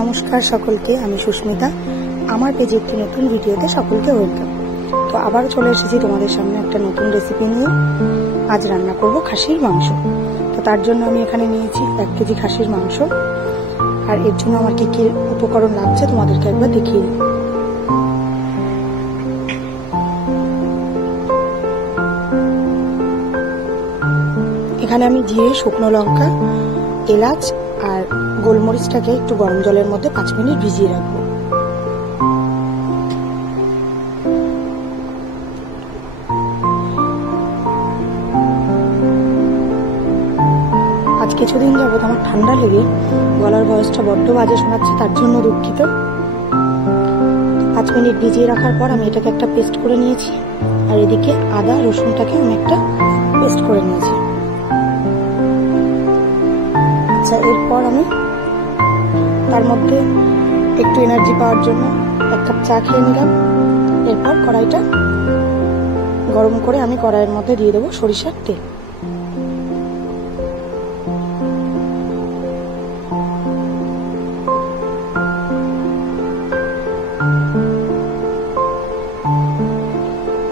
নমস্কার সকলকে, আমি সুস্মিতা। আমার পেজে একটি নতুন ভিডিওতে সকলকে ওয়েলকাম। তো আবার চলে এসেছি তোমাদের সামনে একটা নতুন রেসিপি নিয়ে। আজ রান্না করব খাসির মাংস। তো তার জন্য আমি এখানে নিয়েছি 1 কেজি খাসির মাংস। আর এর জন্য আমার কি কি উপকরণ লাগছে তোমাদেরকে একবার দেখিয়ে দিই। এখানে আমি জিরে, শুকনো লঙ্কা, এলাচ আর গোলমরিচটাকে একটু গরম জলের মধ্যে 5 মিনিট ভিজিয়ে রাখবো। আজ কিছুদিন যাবত আমার ঠান্ডা লেগে গলার ভয়েসটা বড্ড বাজে শোনাচ্ছে, তার জন্য দুঃখিত। 5 মিনিট ভিজিয়ে রাখার পর আমি এটাকে একটা পেস্ট করে নিয়েছি। আর এদিকে আদা রসুনটাকে আমি একটা পেস্ট করে নিয়েছি। আচ্ছা, এরপর আমি তার মধ্যে একটু এনার্জি পাওয়ার জন্য 1 কাপ চা খেয়ে নিলাম। এরপর কড়াইটা গরম করে আমি কড়াইয়ের মধ্যে দিয়ে দেবো সরিষার তেল।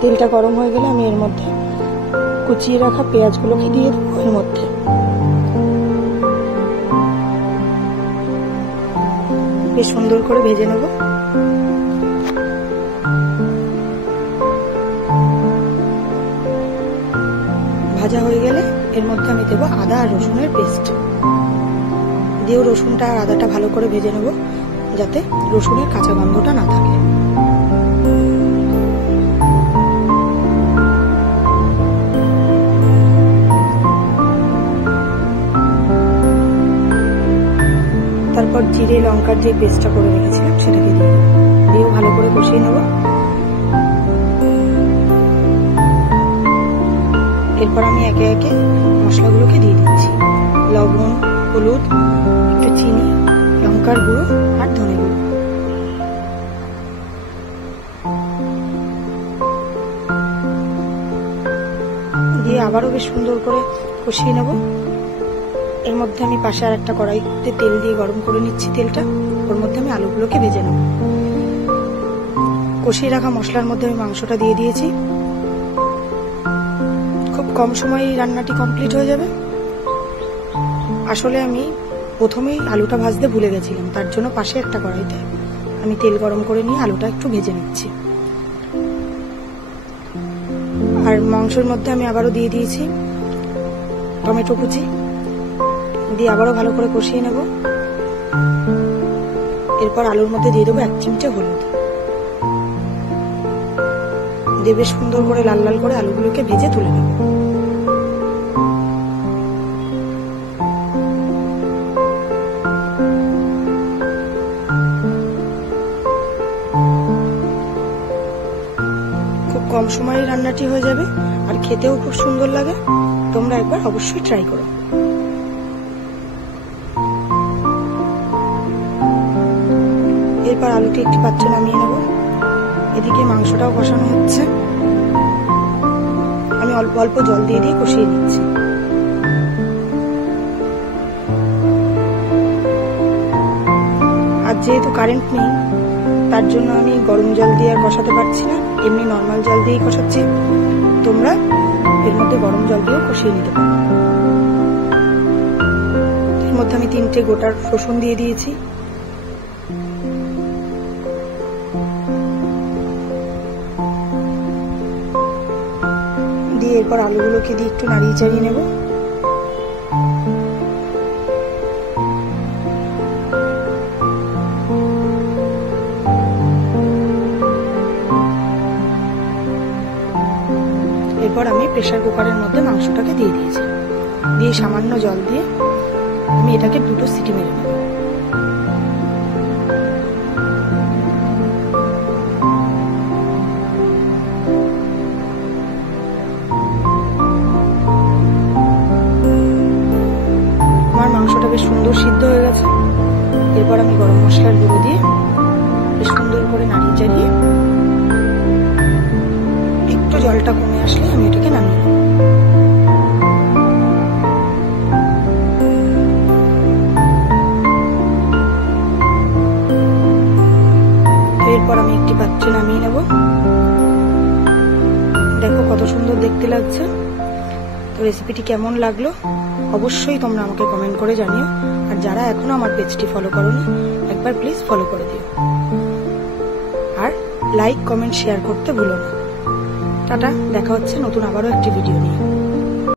তেলটা গরম হয়ে গেলে আমি এর মধ্যে কুচিয়ে রাখা পেঁয়াজগুলোকে দিয়ে দেবো এর মধ্যে। বেশ সুন্দর করে ভেজে নেব। ভাজা হয়ে গেলে এর মধ্যে আমি দেবো আদা আর রসুনের পেস্ট। দিয়েও রসুনটা আর আদাটা ভালো করে ভেজে নেব, যাতে রসুনের কাঁচা গন্ধটা না থাকে। তারপর জিরে লঙ্কার যে পেস্টটা করে রেখেছিলাম সেটাকে দিয়েও ভালো করে কষিয়ে নেব। এরপর আমি একে একে মশলাগুলোকে দিয়ে দিচ্ছি। লবণ, হলুদ, একটু চিনি, লঙ্কার গুঁড়ো আর ধনে গুঁড়ো। দিয়ে আবারও বেশ সুন্দর করে কষিয়ে নেব। এর মধ্যে আমি পাশে আর একটা কড়াইতে তেল দিয়ে গরম করে নিচ্ছি। তেলটা ওর মধ্যে আমি আলুগুলোকে ভেজে নেব। কষিয়ে রাখা মশলার মধ্যে আমি মাংসটা দিয়ে দিয়েছি। খুব কম সময়ে রান্নাটি কমপ্লিট হয়ে যাবে। আসলে আমি প্রথমেই আলুটা ভাজতে ভুলে গেছিলাম, তার জন্য পাশে একটা কড়াইতে আমি তেল গরম করে নিয়ে আলুটা একটু ভেজে নিচ্ছি। আর মাংসের মধ্যে আমি আবারও দিয়ে দিয়েছি টমেটো কুচি, দিয়ে আবারও ভালো করে কষিয়ে নেব। এরপর আলুর মধ্যে দিয়ে দেবো 1 চিমটে হলুদ। দিয়ে বেশ সুন্দর করে লাল লাল করে আলুগুলোকে ভেজে তুলে নেব। খুব কম সময়ে রান্নাটি হয়ে যাবে আর খেতেও খুব সুন্দর লাগে। তোমরা একবার অবশ্যই ট্রাই করো। এরপর আলুটি একটি পাত্রে নামিয়ে নেব। এদিকে মাংসটাও কষানো হচ্ছে। আমি অল্প অল্প জল দিয়ে দিয়ে কষিয়ে নিচ্ছি। আর যেহেতু কারেন্ট নেই, তার জন্য আমি গরম জল দিয়ে আর কষাতে পারছি না, এমনি নর্মাল জল দিয়েই কষাচ্ছি। তোমরা এর মধ্যে গরম জল দিয়েও কষিয়ে নিতে পারো। এর মধ্যে আমি 3টে গোটা রসুন দিয়ে দিয়েছি। দিয়ে এরপর আলুগুলোকে দিয়ে একটু নাড়িয়ে চাড়িয়ে নেব। এরপর আমি প্রেসার কুকারের মধ্যে মাংসটাকে দিয়ে দিয়েছি। দিয়ে সামান্য জল দিয়ে আমি এটাকে 2টো সিটি মেরে নেব। আমার মাংসটা বেশ সুন্দর সিদ্ধ হয়ে গেছে। এরপর আমি গরম মশলার গুঁড়ো দিয়ে বেশ সুন্দর করে নাড়িয়ে চাড়িয়ে একটু জলটা কমে আসলে আমি এটাকে নামিয়ে নেব। নামিয়ে নেব। দেখো কত সুন্দর দেখতে লাগছে। তো রেসিপিটি কেমন লাগলো অবশ্যই তোমরা আমাকে কমেন্ট করে জানিও। আর যারা এখনো আমার পেজটি ফলো করোনি একবার প্লিজ ফলো করে দিও, আর লাইক কমেন্ট শেয়ার করতে ভুলো না। টাটা, দেখা হচ্ছে নতুন আবারও একটি ভিডিও নিয়ে।